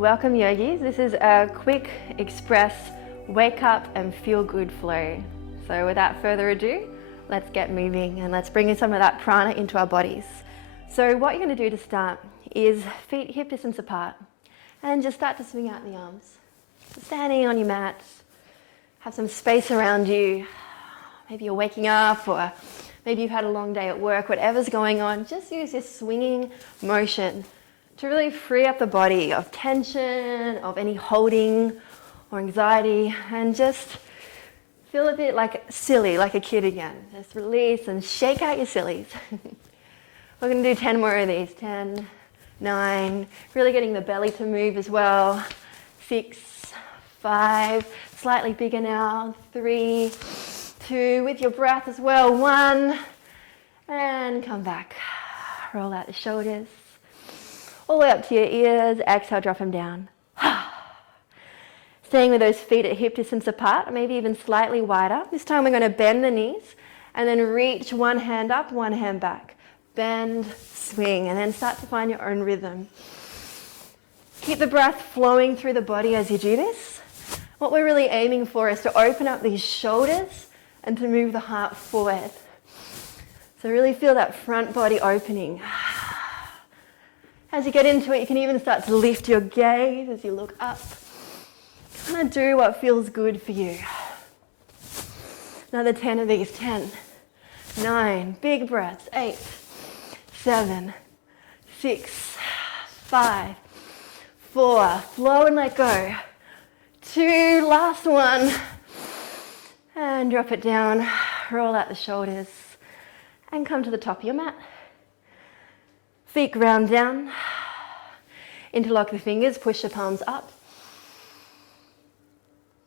Welcome yogis, this is a quick, express, wake up and feel good flow. So without further ado, let's get moving and let's bring in some of that prana into our bodies. So what you're going to do to start is feet hip distance apart and just start to swing out the arms. Standing on your mat, have some space around you. Maybe you're waking up or maybe you've had a long day at work, whatever's going on, just use this swinging motion to really free up the body of tension, of any holding or anxiety, and just feel a bit like silly, like a kid again. Just release and shake out your sillies. We're going to do 10 more of these. 10, 9, really getting the belly to move as well. 6, 5, slightly bigger now. 3, 2, with your breath as well. 1, and come back. Roll out the shoulders. All the way up to your ears. Exhale, drop them down. Staying with those feet at hip distance apart, maybe even slightly wider. This time we're going to bend the knees and then reach one hand up, one hand back. Bend, swing, and then start to find your own rhythm. Keep the breath flowing through the body as you do this. What we're really aiming for is to open up these shoulders and to move the heart forward. So really feel that front body opening. As you get into it, you can even start to lift your gaze as you look up. Kind of do what feels good for you. Another 10 of these. 10, 9, big breaths. 8, 7, 6, 5, 4, flow and let go. 2, last one. And drop it down, roll out the shoulders, and come to the top of your mat. Feet ground down, interlock the fingers, push the palms up.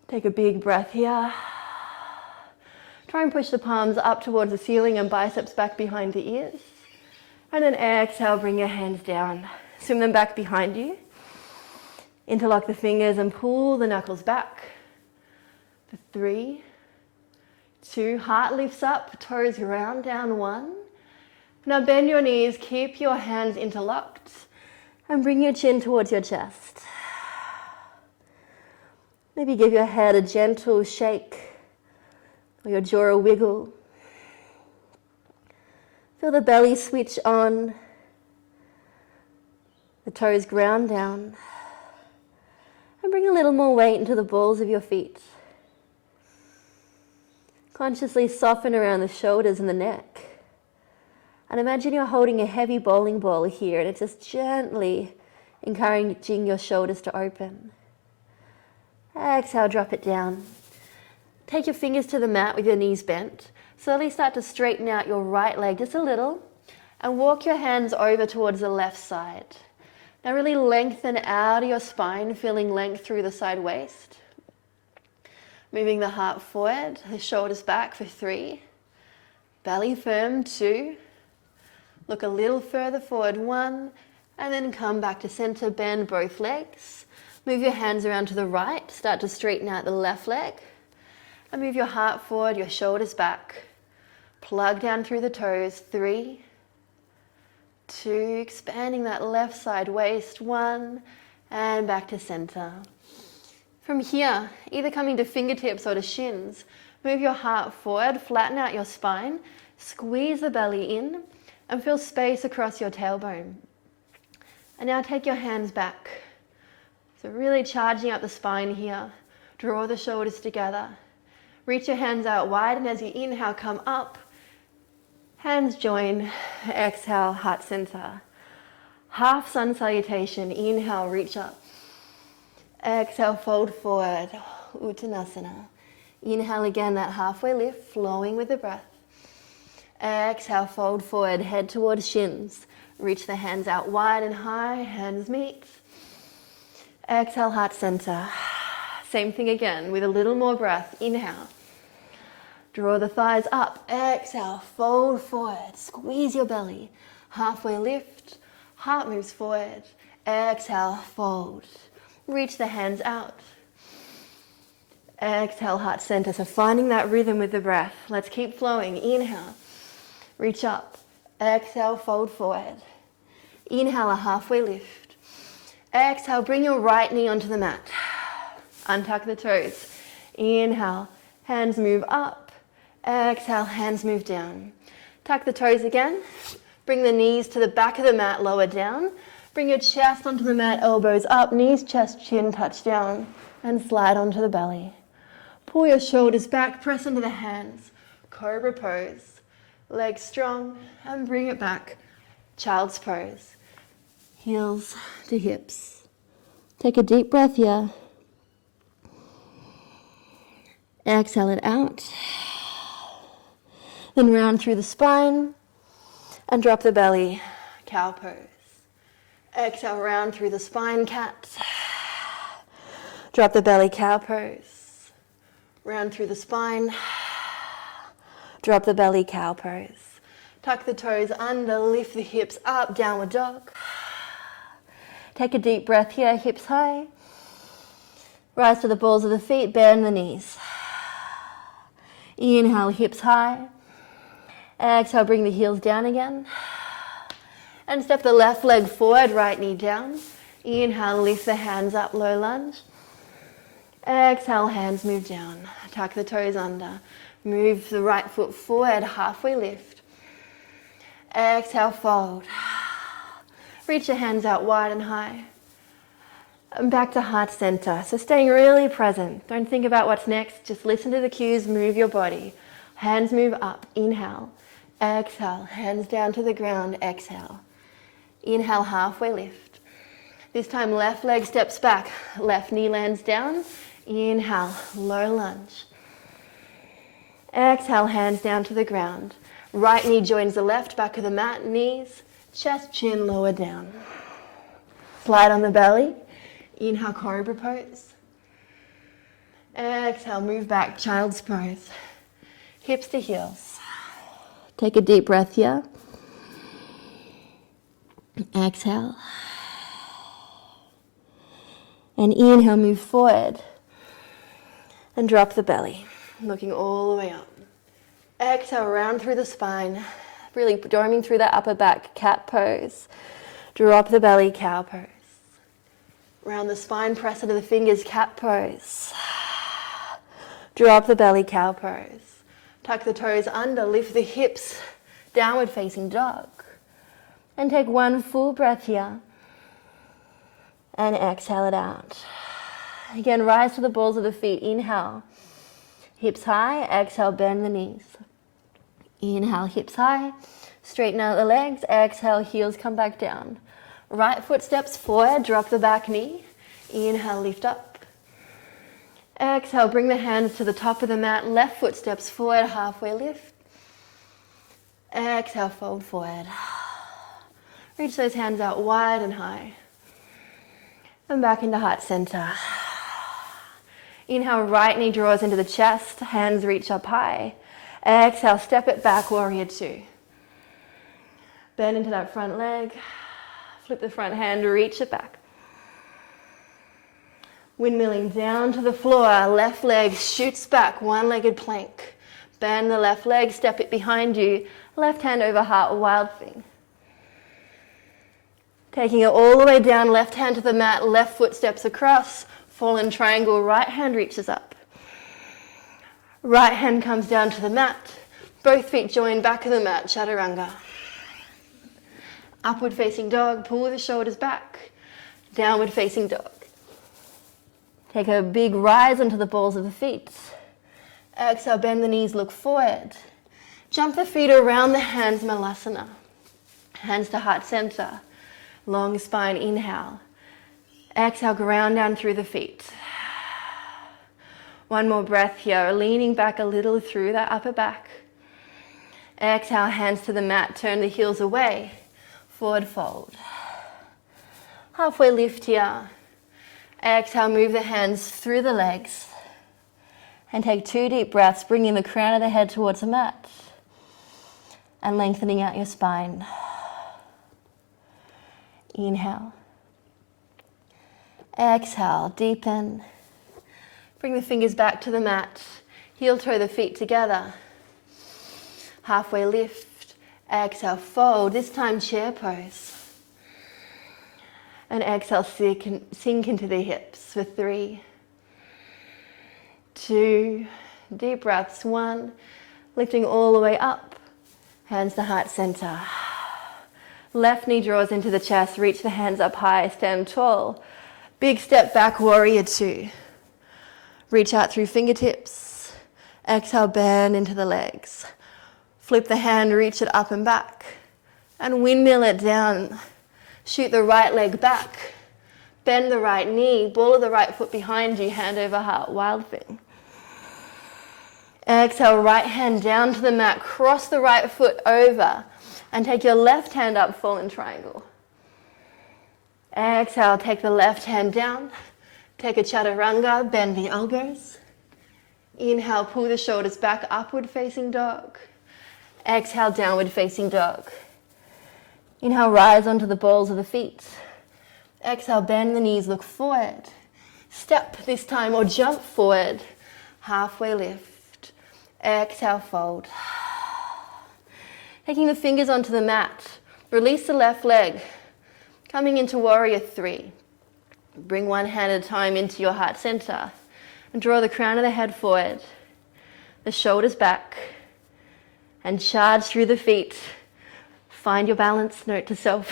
Take a big breath here. Try and push the palms up towards the ceiling and biceps back behind the ears. And then exhale, bring your hands down. Swim them back behind you. Interlock the fingers and pull the knuckles back. For 3, 2, heart lifts up, toes ground down. 1. Now bend your knees, keep your hands interlocked, and bring your chin towards your chest. Maybe give your head a gentle shake or your jaw a wiggle. Feel the belly switch on, the toes ground down, and bring a little more weight into the balls of your feet. Consciously soften around the shoulders and the neck. And imagine you're holding a heavy bowling ball here and it's just gently encouraging your shoulders to open. Exhale, drop it down. Take your fingers to the mat with your knees bent. Slowly start to straighten out your right leg just a little and walk your hands over towards the left side. Now really lengthen out of your spine, feeling length through the side waist. Moving the heart forward, the shoulders back for 3. Belly firm, 2. Look a little further forward, 1. And then come back to center, bend both legs. Move your hands around to the right, start to straighten out the left leg. And move your heart forward, your shoulders back. Plug down through the toes, 3, 2, expanding that left side waist, 1, and back to center. From here, either coming to fingertips or to shins, move your heart forward, flatten out your spine, squeeze the belly in, and feel space across your tailbone. And now take your hands back. So really charging up the spine here. Draw the shoulders together. Reach your hands out wide, and as you inhale, come up. Hands join. Exhale, heart center. Half sun salutation. Inhale, reach up. Exhale, fold forward. Uttanasana. Inhale again, that halfway lift, flowing with the breath. Exhale, fold forward, head towards shins. Reach the hands out wide and high, hands meet. Exhale, heart center. Same thing again with a little more breath. Inhale. Draw the thighs up. Exhale, fold forward. Squeeze your belly. Halfway lift. Heart moves forward. Exhale, fold. Reach the hands out. Exhale, heart center. So finding that rhythm with the breath. Let's keep flowing. Inhale. Reach up. Exhale, fold forward. Inhale, a halfway lift. Exhale, bring your right knee onto the mat. Untuck the toes. Inhale, hands move up. Exhale, hands move down. Tuck the toes again. Bring the knees to the back of the mat, lower down. Bring your chest onto the mat, elbows up, knees, chest, chin, touch down, and slide onto the belly. Pull your shoulders back, press into the hands. Cobra pose. Legs strong, and bring it back. Child's pose. Heels to hips. Take a deep breath here. Exhale it out. Then round through the spine and drop the belly, cow pose. Exhale, round through the spine, cat. Drop the belly, cow pose. Round through the spine. Drop the belly, cow pose. Tuck the toes under, lift the hips up, downward dog. Take a deep breath here, hips high. Rise to the balls of the feet, bend the knees. Inhale, hips high. Exhale, bring the heels down again. And step the left leg forward, right knee down. Inhale, lift the hands up, low lunge. Exhale, hands move down. Tuck the toes under. Move the right foot forward, halfway lift. Exhale, fold. Reach your hands out wide and high. And back to heart center. So staying really present. Don't think about what's next. Just listen to the cues, move your body. Hands move up, inhale. Exhale, hands down to the ground, exhale. Inhale, halfway lift. This time left leg steps back, left knee lands down. Inhale, low lunge. Exhale, hands down to the ground. Right knee joins the left, back of the mat, knees, chest, chin, lower down. Slide on the belly. Inhale, cobra pose. Exhale, move back, child's pose. Hips to heels. Take a deep breath here. Exhale. And inhale, move forward. And drop the belly, looking all the way up. Exhale, round through the spine, really doming through that upper back, cat pose. Drop the belly, cow pose. Round the spine, press into the fingers, cat pose. Drop the belly, cow pose. Tuck the toes under, lift the hips, downward facing dog. And take one full breath here. And exhale it out. Again, rise to the balls of the feet. Inhale, hips high. Exhale, bend the knees. Inhale, hips high. Straighten out the legs. Exhale, heels come back down. Right foot steps forward, drop the back knee. Inhale, lift up. Exhale, bring the hands to the top of the mat. Left foot steps forward, halfway lift. Exhale, fold forward. Reach those hands out wide and high. And back into heart center. Inhale, right knee draws into the chest. Hands reach up high. Exhale, step it back, warrior two. Bend into that front leg. Flip the front hand, reach it back. Windmilling down to the floor. Left leg shoots back, one-legged plank. Bend the left leg, step it behind you. Left hand over heart, wild thing. Taking it all the way down, left hand to the mat, left foot steps across. Fallen triangle, right hand reaches up. Right hand comes down to the mat. Both feet join back of the mat, chaturanga. Upward facing dog, pull the shoulders back. Downward facing dog. Take a big rise onto the balls of the feet. Exhale, bend the knees, look forward. Jump the feet around the hands, malasana. Hands to heart center. Long spine, inhale. Exhale, ground down through the feet. One more breath here, leaning back a little through that upper back. Exhale, hands to the mat, turn the heels away. Forward fold. Halfway lift here. Exhale, move the hands through the legs. And take 2 deep breaths, bringing the crown of the head towards the mat. And lengthening out your spine. Inhale. Exhale, deepen. Bring the fingers back to the mat. Heel toe the feet together. Halfway lift. Exhale, fold. This time chair pose. And exhale, sink into the hips for 3, 2, deep breaths, 1, lifting all the way up, hands to heart center. Left knee draws into the chest, reach the hands up high, stand tall. Big step back, warrior 2. Reach out through fingertips. Exhale, bend into the legs. Flip the hand, reach it up and back. And windmill it down. Shoot the right leg back. Bend the right knee, ball of the right foot behind you, hand over heart, wild thing. Exhale, right hand down to the mat, cross the right foot over, and take your left hand up, fallen triangle. Exhale, take the left hand down, take a chaturanga, bend the elbows. Inhale, pull the shoulders back, upward facing dog. Exhale, downward facing dog. Inhale, rise onto the balls of the feet. Exhale, bend the knees, look forward. Step this time or jump forward, halfway lift. Exhale, fold. Taking the fingers onto the mat, release the left leg. Coming into warrior 3. Bring one hand at a time into your heart center and draw the crown of the head forward, the shoulders back, and charge through the feet. Find your balance, note to self.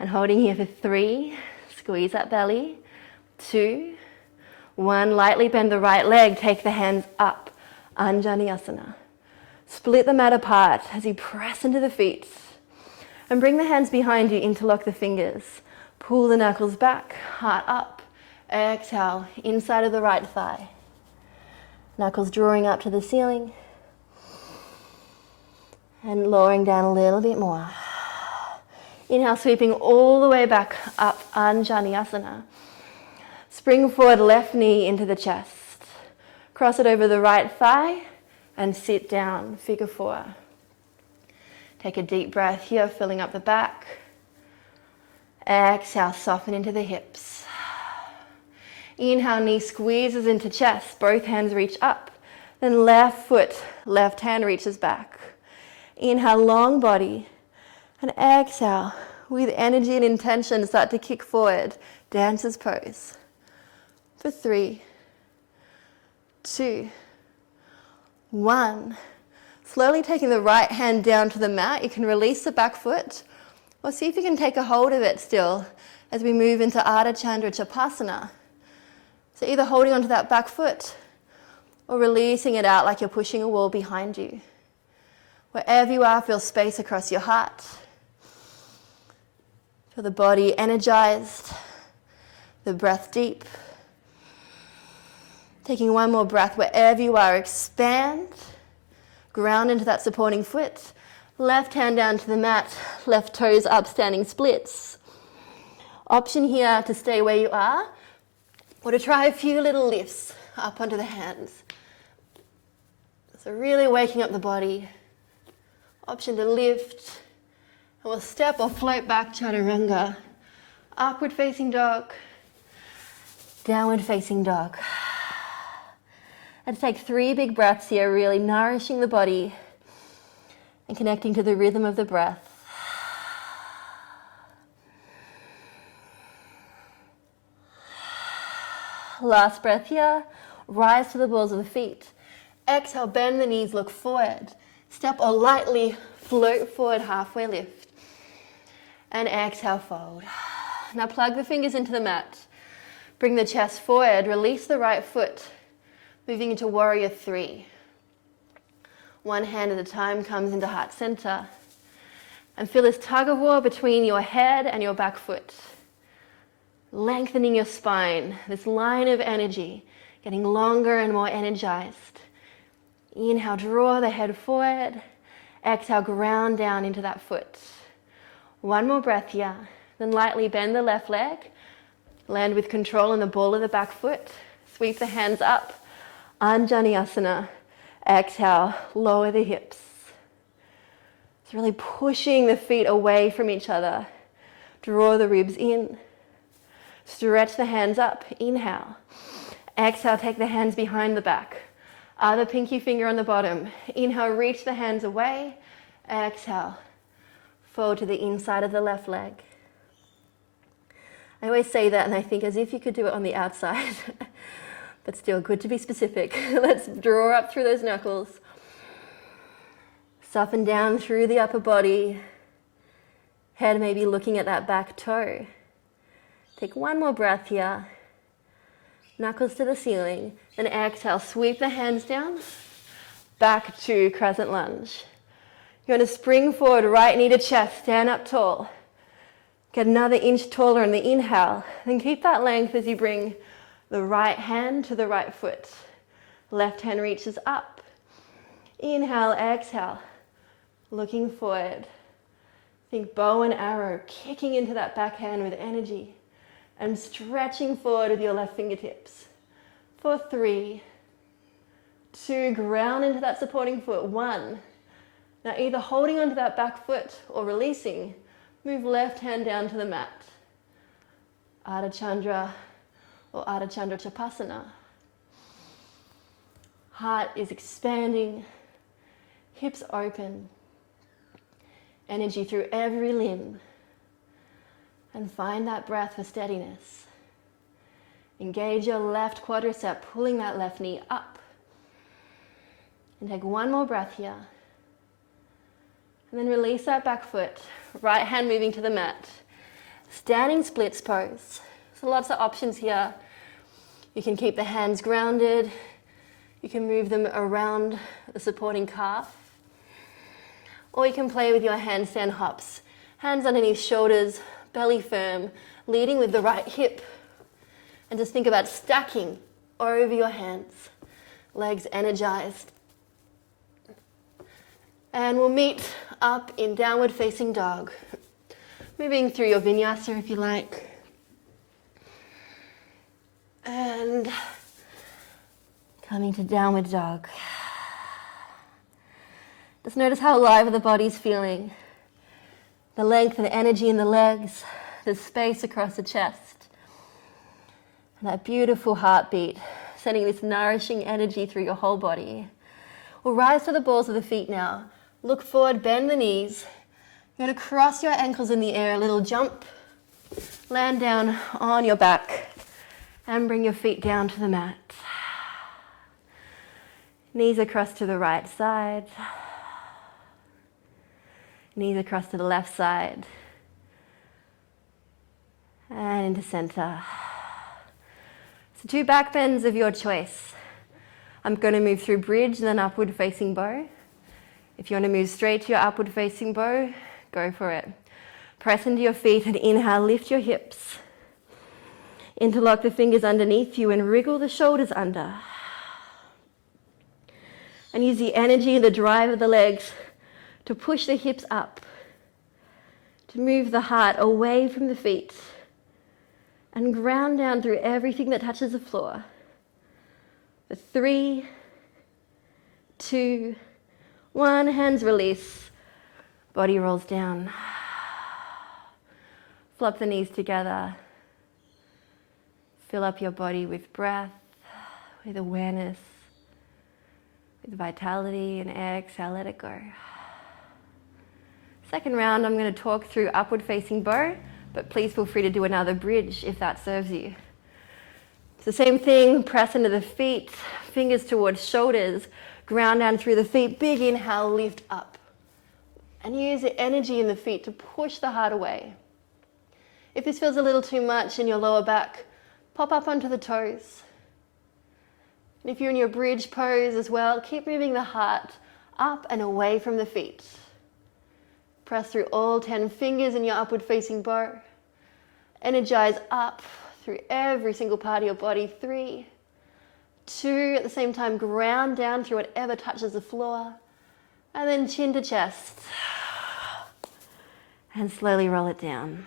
And holding here for 3, squeeze that belly, 2, 1, lightly bend the right leg, take the hands up, Anjaneyasana. Split the mat apart as you press into the feet. And bring the hands behind you, interlock the fingers. Pull the knuckles back, heart up. Exhale, inside of the right thigh. Knuckles drawing up to the ceiling. And lowering down a little bit more. Inhale, sweeping all the way back up, Anjaneyasana. Spring forward, left knee into the chest. Cross it over the right thigh and sit down, figure 4. Take a deep breath here, filling up the back. Exhale, soften into the hips. Inhale, knee squeezes into chest, both hands reach up. Then left foot, left hand reaches back. Inhale, long body. And exhale, with energy and intention, start to kick forward, dancer's pose. For 3, 2, 1. Slowly taking the right hand down to the mat, you can release the back foot, or see if you can take a hold of it still as we move into Ardha Chandra Chapasana. So either holding onto that back foot or releasing it out like you're pushing a wall behind you. Wherever you are, feel space across your heart. Feel the body energized, the breath deep. Taking one more breath wherever you are, expand. Ground into that supporting foot. Left hand down to the mat, left toes up, standing splits. Option here to stay where you are, or to try a few little lifts up onto the hands. So really waking up the body. Option to lift, and we'll step or float back, chaturanga. Upward facing dog, downward facing dog. And take 3 big breaths here, really nourishing the body and connecting to the rhythm of the breath. Last breath here, rise to the balls of the feet. Exhale, bend the knees, look forward. Step or lightly float forward, halfway lift. And exhale, fold. Now plug the fingers into the mat. Bring the chest forward, release the right foot. Moving into warrior 3. One hand at a time comes into heart center. And feel this tug of war between your head and your back foot. Lengthening your spine, this line of energy, getting longer and more energized. Inhale, draw the head forward. Exhale, ground down into that foot. One more breath here. Then lightly bend the left leg. Land with control on the ball of the back foot. Sweep the hands up. Anjaneyasana. Exhale, lower the hips. It's really pushing the feet away from each other. Draw the ribs in. Stretch the hands up. Inhale. Exhale, take the hands behind the back. Other pinky finger on the bottom. Inhale, reach the hands away. Exhale, fold to the inside of the left leg. I always say that and I think as if you could do it on the outside, but still good to be specific. Let's draw up through those knuckles. Soften down through the upper body. Head maybe looking at that back toe. Take one more breath here. Knuckles to the ceiling. Then exhale, sweep the hands down. Back to crescent lunge. You're going to spring forward, right knee to chest, stand up tall. Get another inch taller on the inhale. Then keep that length as you bring the right hand to the right foot. Left hand reaches up. Inhale, exhale. Looking forward. Think bow and arrow, kicking into that back hand with energy and stretching forward with your left fingertips. For 3, 2, ground into that supporting foot. 1. Now either holding onto that back foot or releasing, move left hand down to the mat. Ardha Chandra or Ardha Chandra Chapasana. Heart is expanding, hips open. Energy through every limb. And find that breath for steadiness. Engage your left quadricep, pulling that left knee up. And take one more breath here. And then release that back foot. Right hand moving to the mat. Standing splits pose. So lots of options here. You can keep the hands grounded. You can move them around the supporting calf. Or you can play with your handstand hops. Hands underneath shoulders, belly firm, leading with the right hip. And just think about stacking over your hands. Legs energized. And we'll meet up in downward facing dog. Moving through your vinyasa if you like. And coming to downward dog. Just notice how alive the body's feeling. The length and energy in the legs, the space across the chest. And that beautiful heartbeat, sending this nourishing energy through your whole body. We'll rise to the balls of the feet now. Look forward, bend the knees. You're going to cross your ankles in the air, a little jump. Land down on your back and bring your feet down to the mat. Knees across to the right side. Knees across to the left side. And into center. So 2 back bends of your choice. I'm going to move through bridge and then upward facing bow. If you want to move straight to your upward facing bow, go for it. Press into your feet and inhale, lift your hips. Interlock the fingers underneath you and wriggle the shoulders under. And use the energy and the drive of the legs to push the hips up, to move the heart away from the feet and ground down through everything that touches the floor. For 3, 2, 1, hands release, body rolls down. Flop the knees together. Fill up your body with breath, with awareness, with vitality, and exhale, let it go. Second round, I'm going to talk through upward facing bow, but please feel free to do another bridge if that serves you. It's the same thing, press into the feet, fingers towards shoulders, ground down through the feet, big inhale, lift up. And use the energy in the feet to push the heart away. If this feels a little too much in your lower back, pop up onto the toes. And if you're in your bridge pose as well, keep moving the heart up and away from the feet. Press through all 10 fingers in your upward facing bow. Energize up through every single part of your body. 3, 2, at the same time, ground down through whatever touches the floor. And then chin to chest. And slowly roll it down.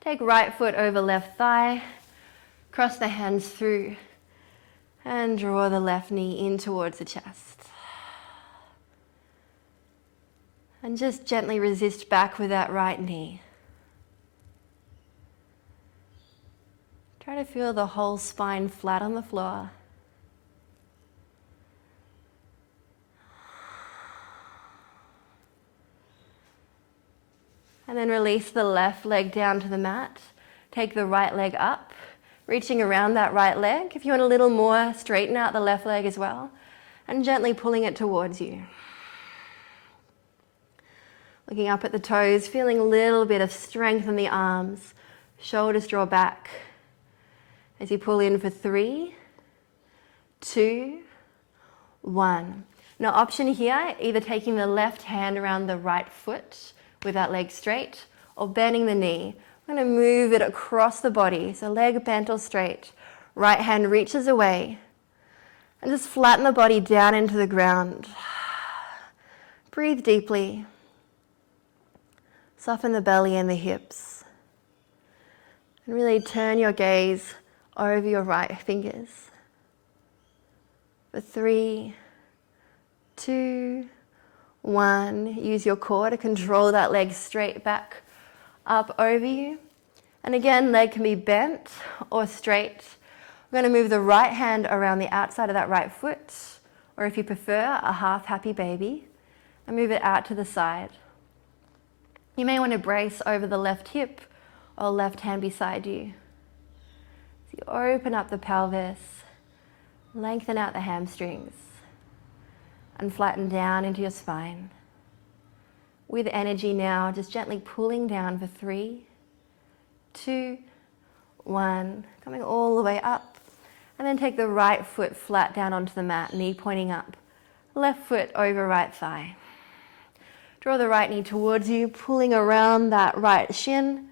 Take right foot over left thigh. Cross the hands through. And draw the left knee in towards the chest. And just gently resist back with that right knee. Try to feel the whole spine flat on the floor. And then release the left leg down to the mat. Take the right leg up, reaching around that right leg. If you want a little more, straighten out the left leg as well, and gently pulling it towards you. Looking up at the toes, feeling a little bit of strength in the arms. Shoulders draw back. As you pull in for 3, 2, 1. Now option here, either taking the left hand around the right foot with that leg straight, or bending the knee. I'm going to move it across the body, so leg bent or straight. Right hand reaches away, and just flatten the body down into the ground. Breathe deeply. Soften the belly and the hips. And really turn your gaze over your right fingers. For 3, 2, 1. Use your core to control that leg straight back up over you. And again, leg can be bent or straight. We're going to move the right hand around the outside of that right foot, or if you prefer, a half happy baby, and move it out to the side. You may want to brace over the left hip or left hand beside you. So you open up the pelvis, lengthen out the hamstrings, and flatten down into your spine. With energy now, just gently pulling down for 3, 2, 1, coming all the way up. And then take the right foot flat down onto the mat, knee pointing up. Left foot over right thigh. Draw the right knee towards you, pulling around that right shin.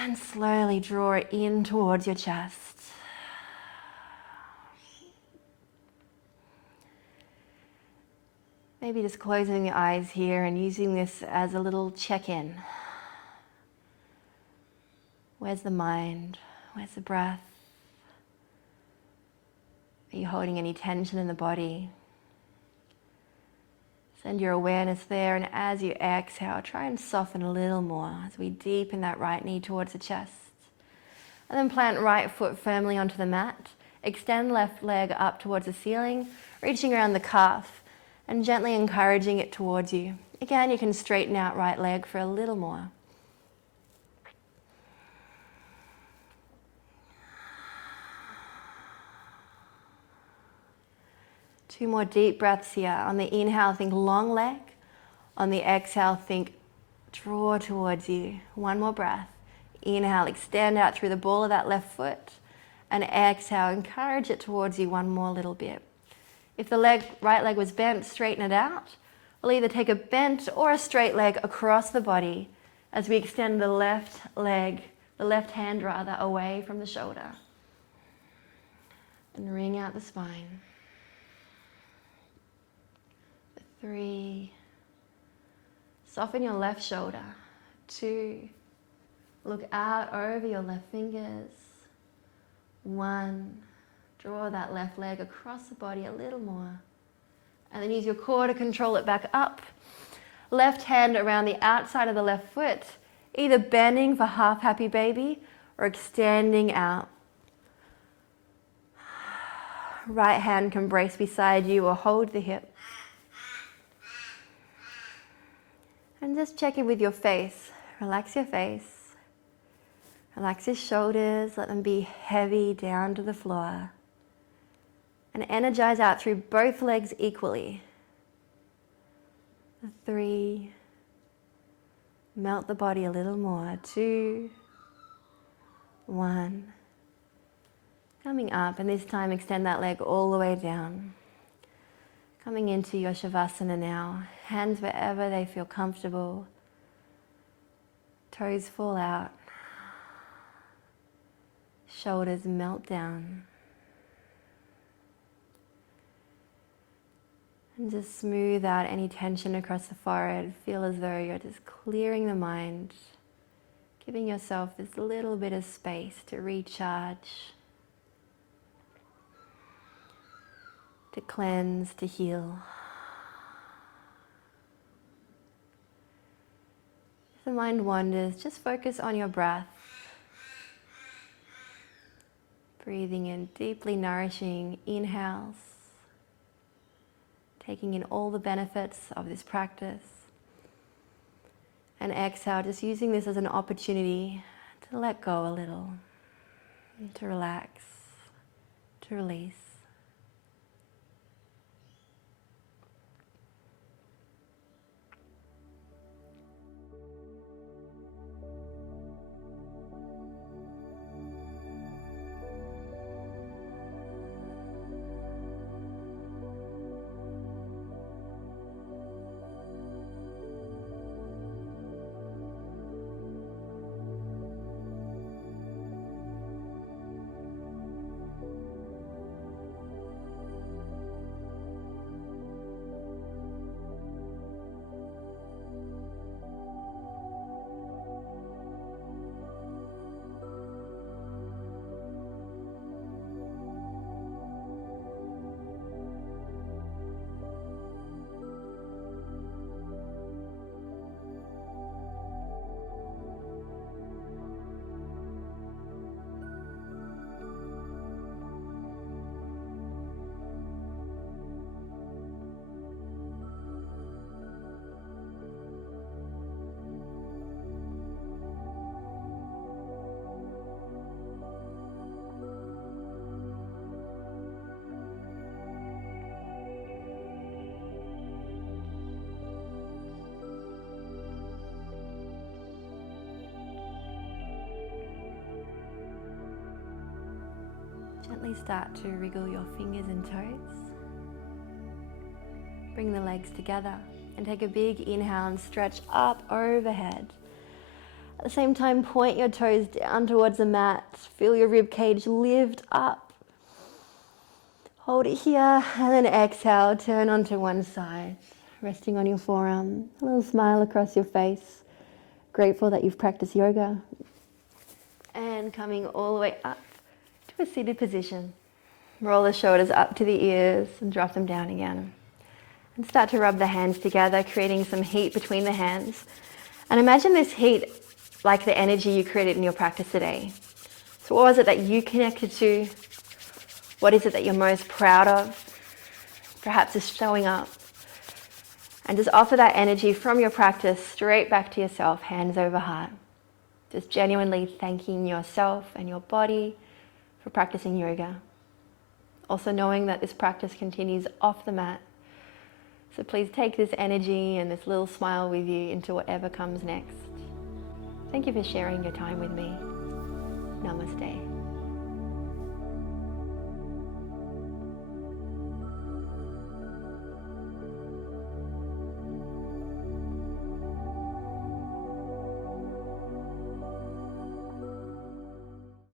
And slowly draw it in towards your chest. Maybe just closing your eyes here and using this as a little check-in. Where's the mind? Where's the breath? Are you holding any tension in the body? Send your awareness there, and as you exhale, try and soften a little more as we deepen that right knee towards the chest. And then plant right foot firmly onto the mat. Extend left leg up towards the ceiling, reaching around the calf and gently encouraging it towards you. Again, you can straighten out right leg for a little more. Two more deep breaths here. On the inhale, think long leg. On the exhale, think draw towards you. One more breath. Inhale, extend out through the ball of that left foot. And exhale, encourage it towards you one more little bit. If the right leg was bent, straighten it out. We'll either take a bent or a straight leg across the body as we extend the left leg, the left hand rather, away from the shoulder. And wring out the spine. 3. Soften your left shoulder. 2. Look out over your left fingers. 1. Draw that left leg across the body a little more. And then use your core to control it back up. Left hand around the outside of the left foot, either bending for half happy baby or extending out. Right hand can brace beside you or hold the hip. And just check in with your face. Relax your face. Relax your shoulders. Let them be heavy down to the floor. And energize out through both legs equally. 3. Melt the body a little more. 2, 1. Coming up, and this time extend that leg all the way down. Coming into your Savasana now. Hands wherever they feel comfortable. Toes fall out. Shoulders melt down. And just smooth out any tension across the forehead. Feel as though you're just clearing the mind. Giving yourself this little bit of space to recharge. To cleanse, to heal. If the mind wanders, just focus on your breath. Breathing in deeply nourishing inhales. Taking in all the benefits of this practice. And exhale, just using this as an opportunity to let go a little, to relax, to release. Gently start to wriggle your fingers and toes. Bring the legs together and take a big inhale and stretch up overhead. At the same time, point your toes down towards the mat. Feel your rib cage lift up. Hold it here and then exhale, turn onto one side, resting on your forearm. A little smile across your face. Grateful that you've practiced yoga. And coming all the way up to a seated position. Roll the shoulders up to the ears and drop them down again. And start to rub the hands together, creating some heat between the hands. And imagine this heat like the energy you created in your practice today. So what was it that you connected to? What is it that you're most proud of? Perhaps just showing up. And just offer that energy from your practice straight back to yourself, hands over heart. Just genuinely thanking yourself and your body for practicing yoga. Also knowing that this practice continues off the mat. So please take this energy and this little smile with you into whatever comes next. Thank you for sharing your time with me. Namaste.